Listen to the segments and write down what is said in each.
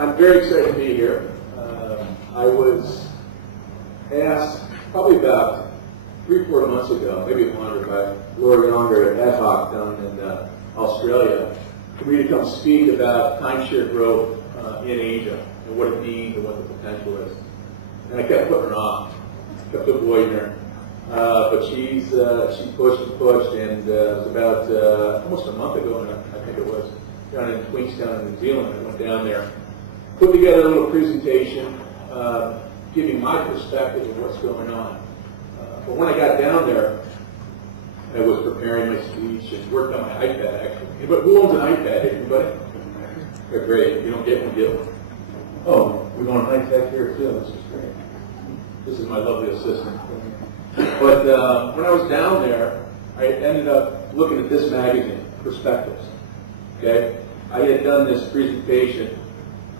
I'm very excited to be here. I was asked probably about 3-4 months ago, maybe longer, by Laura Younger at AOCAP down in Australia, for me to come speak about timeshare growth in Asia and what it means and what the potential is. And I kept putting her off, kept avoiding her. But she pushed and pushed, and it was about almost a month ago, I think it was, down in Queenstown in New Zealand. I went down there, put together a little presentation, giving my perspective of what's going on. But when I got down there, I was preparing my speech and worked on my iPad, actually. But who owns an iPad? Anybody? They're great. If you don't get one, get one. Oh, we're going high tech here too. This is great. This is my lovely assistant. But when I was down there, I ended up looking at this magazine, Perspectives. Okay, I had done this presentation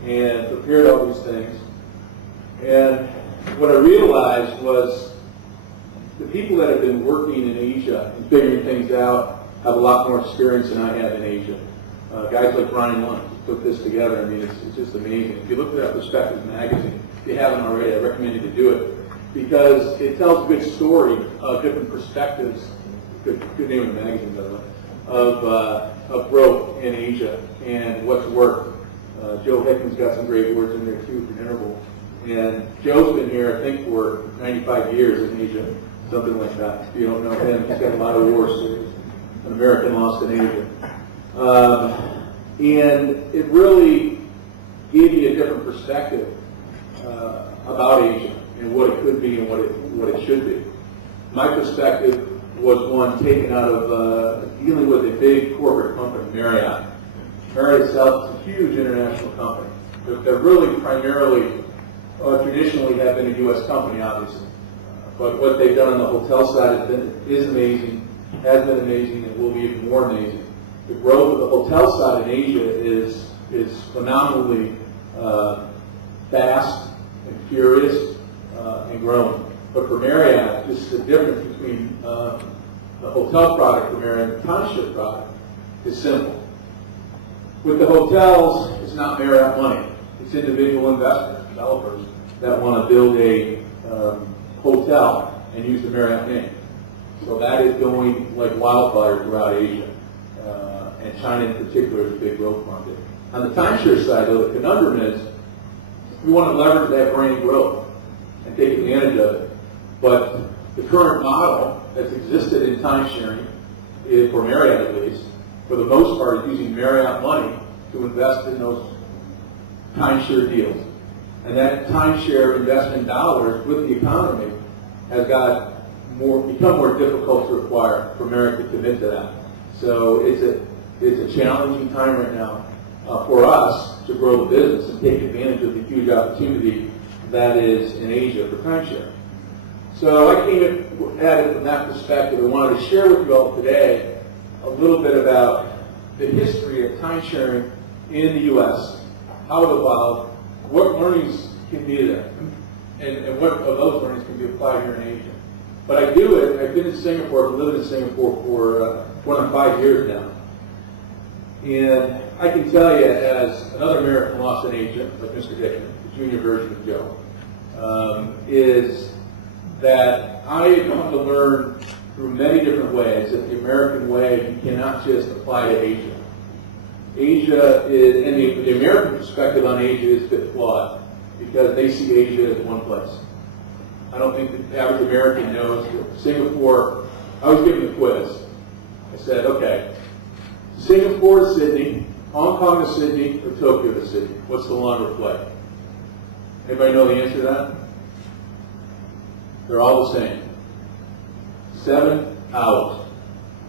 and prepared all these things, and what I realized was the people that have been working in Asia and figuring things out have a lot more experience than I have in Asia. Guys like Brian Lunt put this together. I mean, it's just amazing. If you look at that Perspectives magazine, if you haven't already, I recommend you to do it, because it tells a good story of different perspectives. Good name of the magazine, by the way, of growth in Asia and what's worked. Joe Hickman's got some great words in there too for interval. And Joe's been here, I think, for 95 years in Asia, something like that. If you don't know him, he's got a lot of war stories. An American lost in Asia. And it really gave me a different perspective about Asia and what it could be and what it should be. My perspective was one taken out of dealing with a big corporate company, Marriott. Marriott itself is a huge international company. They're really primarily, traditionally have been a U.S. company, obviously. But what they've done on the hotel side is amazing, has been amazing, and will be even more amazing. The growth of the hotel side in Asia is phenomenally fast and furious and growing. But for Marriott, just the difference between the hotel product for Marriott and the timeshare product is simple. With the hotels, it's not Marriott money. It's individual investors, developers, that want to build a hotel and use the Marriott name. So that is going like wildfire throughout Asia. And China in particular is a big growth market. On the timeshare side, though, the conundrum is we want to leverage that brand growth and take advantage of it. But the current model that's existed in timesharing, for Marriott at least, for the most part, is using Marriott money to invest in those timeshare deals. And that timeshare investment dollars with the economy has become more difficult to acquire for Marriott to commit to that. So it's a challenging time right now for us to grow the business and take advantage of the huge opportunity that is in Asia for timeshare. So I came at it from that perspective. I wanted to share with you all today a little bit about the history of timesharing in the U.S., how it evolved, what learnings can be there, and what of those learnings can be applied here in Asia. But I do it. I've been in Singapore. I've lived in Singapore for going on 5 years now. And I can tell you, as another American lost in Asia, like Mr. Hickman, the junior version of Joe, is that I have come to learn through many different ways that the American way you cannot just apply to Asia. Asia is, and the American perspective on Asia is a bit flawed because they see Asia as one place. I don't think the average American knows that Singapore. I was given a quiz. I said, okay, Singapore to Sydney, Hong Kong to Sydney, or Tokyo to Sydney? What's the longer flight? Anybody know the answer to that? They're all the same. 7 hours.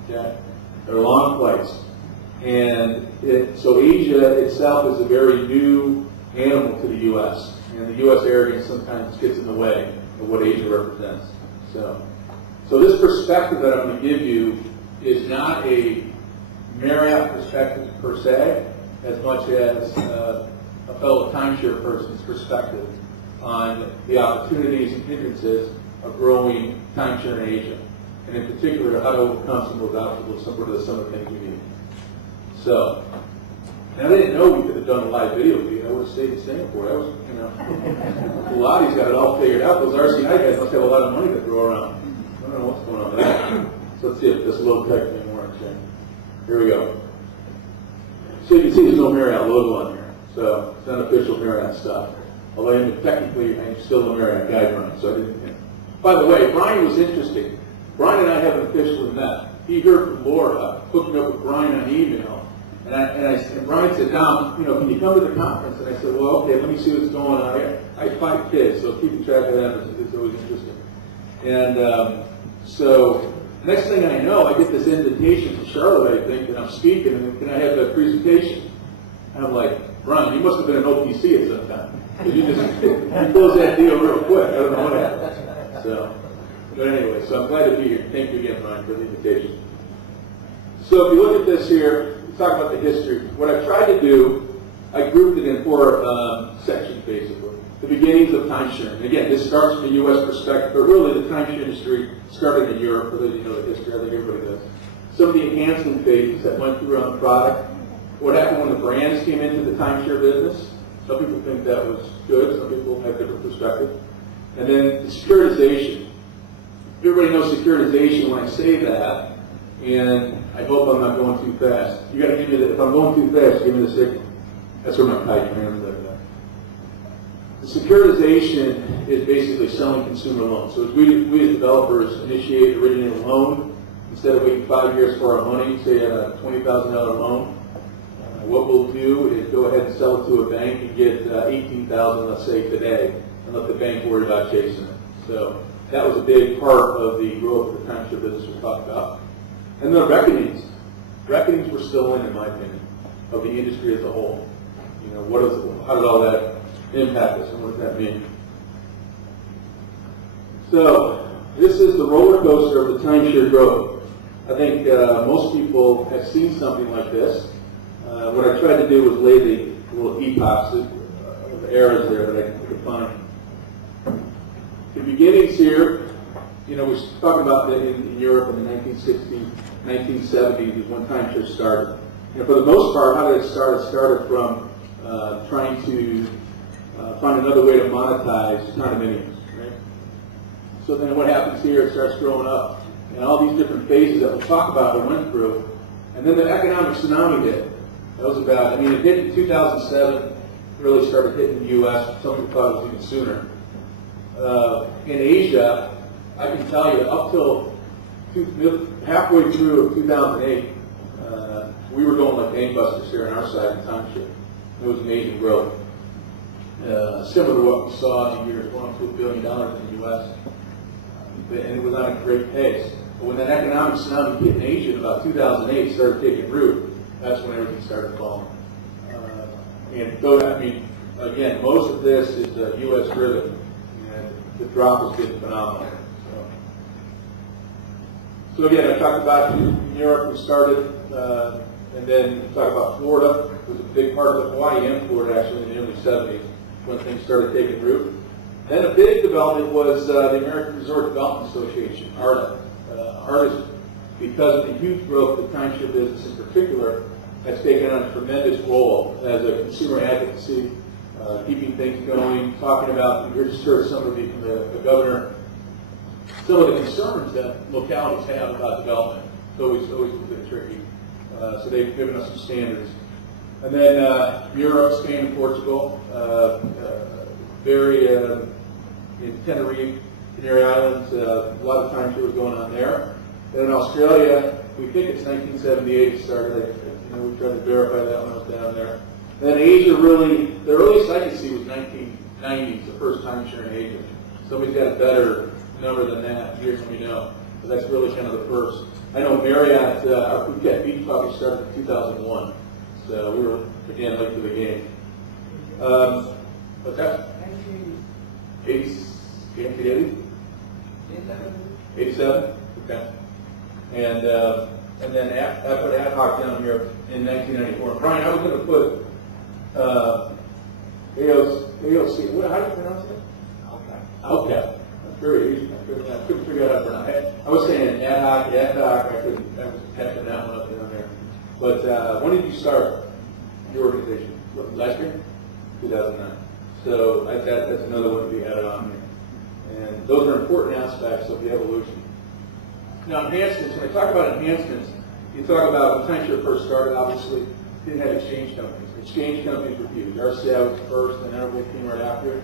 Okay? They're long flights. And so Asia itself is a very new animal to the U.S. And the U.S. arrogance sometimes gets in the way of what Asia represents. So this perspective that I'm going to give you is not a Marriott perspective per se, as much as a fellow timeshare person's perspective on the opportunities and hindrances of growing timeshare in Asia, and in particular how to overcome some of those obstacles, some of the things we need. So, And I didn't know we could have done a live video feed. I would have stayed in Singapore. That was, Pilates got it all figured out. Those RCI guys must have a lot of money to throw around. I don't know what's going on with that. So let's see if this low-tech thing works. Here we go. So you can see there's no Marriott logo on here. So it's unofficial Marriott stuff. Although technically I'm still the Marriott guy, Brian. So I didn't. By the way, Brian was interesting. Brian and I haven't officially met. He heard from Laura, hooked me up with Brian on email. And Brian said, Dom, can you come to the conference? And I said, well, okay, let me see what's going on. I have 5 kids, so keeping track of them is always interesting. And so next thing I know, I get this invitation to Charlotte, I think, and I'm speaking, and can I have a presentation? And I'm like, Brian, you must have been an OPC at some time. You closed that deal real quick. I don't know what happened. But anyway, so I'm glad to be here. Thank you again, Brian, for the invitation. So if you look at this here, talk about the history. What I've tried to do, I grouped it in 4 sections, basically. The beginnings of timeshare. And again, this starts from a U.S. perspective, but really the timeshare industry started in Europe. For those of you know the history, I think everybody does. Some of the enhancement phases that went through on the product. What happened when the brands came into the timeshare business. Some people think that was good. Some people have different perspectives. And then the securitization. Everybody knows securitization when I say that. And I hope I'm not going too fast. You got to give me if I'm going too fast, give me the signal. That's where my kite hands are. The securitization is basically selling consumer loans. So as we as developers originate a loan, instead of waiting 5 years for our money, say a $20,000 loan, what we'll do is go ahead and sell it to a bank and get $18,000, let's say today, and let the bank worry about chasing it. So that was a big part of the growth of the timeshare business we talked about. And the reckonings. Reckonings were still in my opinion, of the industry as a whole. How did all that impact us, and what does that mean? So, this is the roller coaster of the timeshare growth. I think most people have seen something like this. What I tried to do was lay the little epochs of eras there that I could find. The beginnings here, we were talking about that in Europe in the 1960s, 1970s is when timeshare started. For the most part, how did it start? It started from trying to find another way to monetize condominiums, right? So then what happens here, it starts growing up. And all these different phases that we'll talk about we went through. And then the economic tsunami hit. That was about, it hit in 2007, really started hitting the U.S. Some people thought it was even sooner. In Asia, I can tell you, up till halfway through 2008, we were going like gangbusters here on our side of timeshare. It was amazing growth. Similar to what we saw in the years, $1 to $2 billion in the U.S. And it was on a great pace. But when that economic tsunami hit in Asia in about 2008, started taking root, that's when everything started falling. Again, most of this is U.S. driven, and the drop has been phenomenal. So again, I talked about in Europe we started, and then we talked about Florida. It was a big part of Hawaii and Florida actually in the early 70s when things started taking root. Then a big development was the American Resort Development Association, ARDA. ARDA, because of the huge growth of the timeshare business in particular, has taken on a tremendous role as a consumer advocacy, keeping things going, talking about, you just heard some of the governor, some of the concerns that localities have about development. It's always a bit tricky. So they've given us some standards. And then Europe, Spain, and Portugal, in Tenerife, Canary Islands, a lot of timeshare was going on there. Then in Australia, we think it's 1978 it started. We tried to verify that when I was down there. And then Asia really, the earliest I could see was 1990s, the first timeshare in Asia. Somebody's got a better number than that, here's let me know. But that's really kind of the first. I know Marriott, our Phuket beach probably started in 2001. So we were, again, late to the game. What's that? 80? 87? Okay. And then I put ad hoc down here in 1994. Brian, I was going to put AOC. How do you pronounce it? AOCAP. That's very easy. I couldn't figure it out for now. I was saying ad hoc. I was catching that one up down there. But when did you start your organization? Last year? 2009. So that's another one to be added on here. And those are important aspects of the evolution. Now, enhancements, when I talk about enhancements, you talk about when timeshare first started, obviously, didn't have exchange companies. Exchange companies were huge. RCI was first, and Interval came right after it.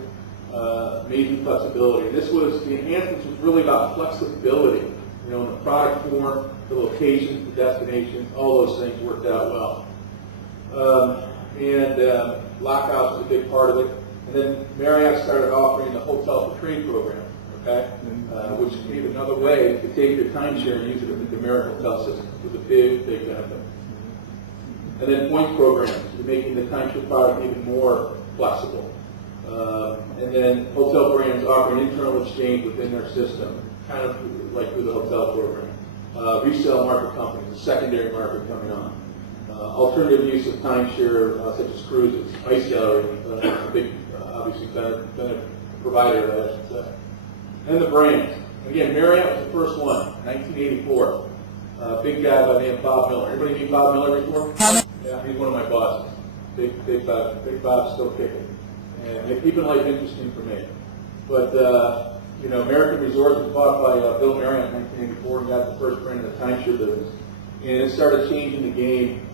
Amazing flexibility. This was, the enhancements was really about flexibility, you know, in the product form, the locations, the destinations, all those things worked out well. Lockouts was a big part of it. And then Marriott started offering the Hotel for Trade program, okay, which gave another way to take your timeshare and use it with the Marriott hotel system. It was a big, big benefit. And then point programs, making the timeshare product even more flexible. And then hotel brands offering internal exchange within their system, kind of like through the hotel program. Resale market companies, a secondary market coming on. Alternative use of timeshare, such as cruises, ice gallery, a big, obviously, benefit provider, I should say. And the brands. Again, Marriott was the first one, 1984. Big guy by the name of Bob Miller. Everybody meet Bob Miller before? Yeah, he's one of my bosses. Big Bob's still kicking. And keeping life interesting for me. But, you know, American Resorts was bought by Bill Marriott in 1984 and got the first brand of the timeshare business. And it started changing the game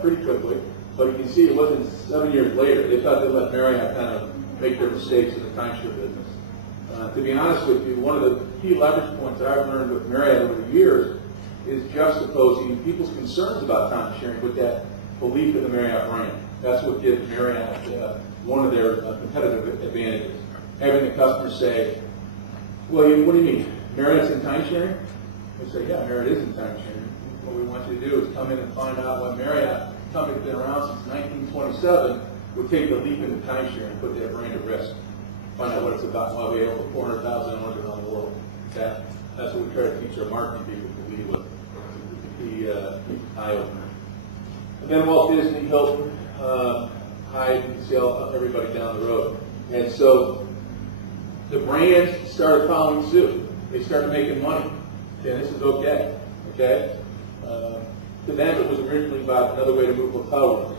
pretty quickly. But you can see it wasn't 7 years later. They thought they'd let Marriott kind of make their mistakes in the timeshare business. To be honest with you, one of the key leverage points that I've learned with Marriott over the years is juxtaposing people's concerns about timesharing with that belief in the Marriott brand. That's what gives Marriott one of their competitive advantages. Having the customer say, well, what do you mean? Marriott's in timesharing? They say, yeah, Marriott is in timesharing. What we want you to do is come in and find out what Marriott, company's been around since 1927, would take the leap into timeshare and put their brand at risk. Find out what it's about, why we have over 400,000 owners around the world. That's what we try to teach our marketing people to lead with, the eye-opener. And then Walt Disney, Hilton, Hyatt, you can see everybody down the road. And so the brands started following suit. They started making money. And this is okay. To them, it was originally about another way to move hotel rooms.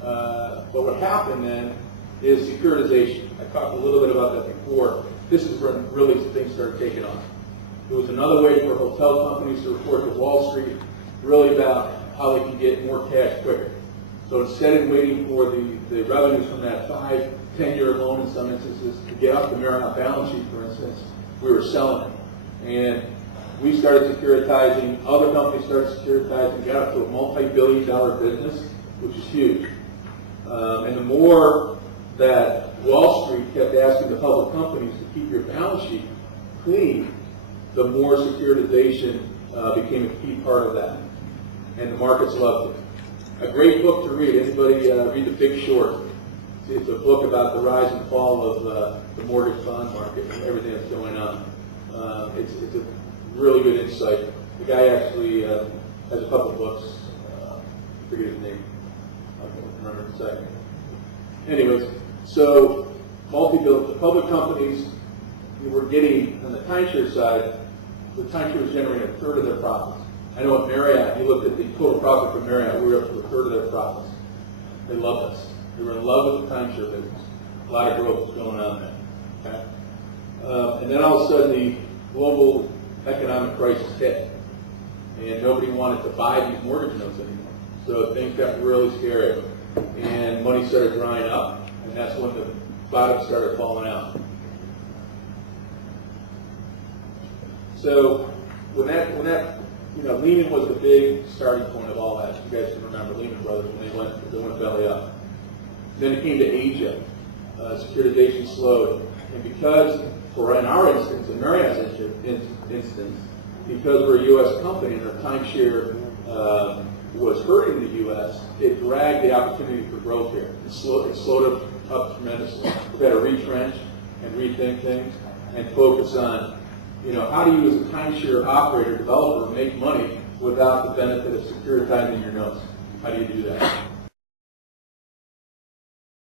But what happened then is securitization. I talked a little bit about that before. This is when really things started taking off. It was another way for hotel companies to report to Wall Street, really about how they can get more cash quicker. So instead of waiting for the revenues from that 5, 10-year loan in some instances to get off the Marriott balance sheet, for instance, we were selling it. And we started securitizing, other companies started securitizing, got up to a multi-billion-dollar business, which is huge. And the more that Wall Street kept asking the public companies to keep your balance sheet clean, the more securitization became a key part of that. And the markets loved it. A great book to read. Anybody read The Big Short? It's a book about the rise and fall of the mortgage bond market and everything that's going on. It's a really good insight. The guy actually has a couple books. I forget his name. I can't remember in a second. Anyways, so the public companies were getting, on the timeshare side, the timeshare was generating a third of their profits. I know at Marriott, you looked at the total profit for Marriott, we were up to a third of their profits. They loved us. They were in love with the timeshare business. A lot of growth was going on there. Okay? And then all of a sudden, the global economic crisis hit, and nobody wanted to buy these mortgage notes anymore. So things got really scary, and money started drying up, and that's when the bottom started falling out. So when that Lehman was the big starting point of all that. You guys can remember Lehman Brothers when they went belly up. Then it came to Asia. Securitization slowed, and because, or in our instance, in Marriott's instance, because we're a U.S. company and our timeshare was hurting the U.S., it dragged the opportunity for growth here. It slowed it up tremendously. We've got to retrench and rethink things and focus on, how do you as a timeshare operator, developer, make money without the benefit of securitizing your notes? How do you do that?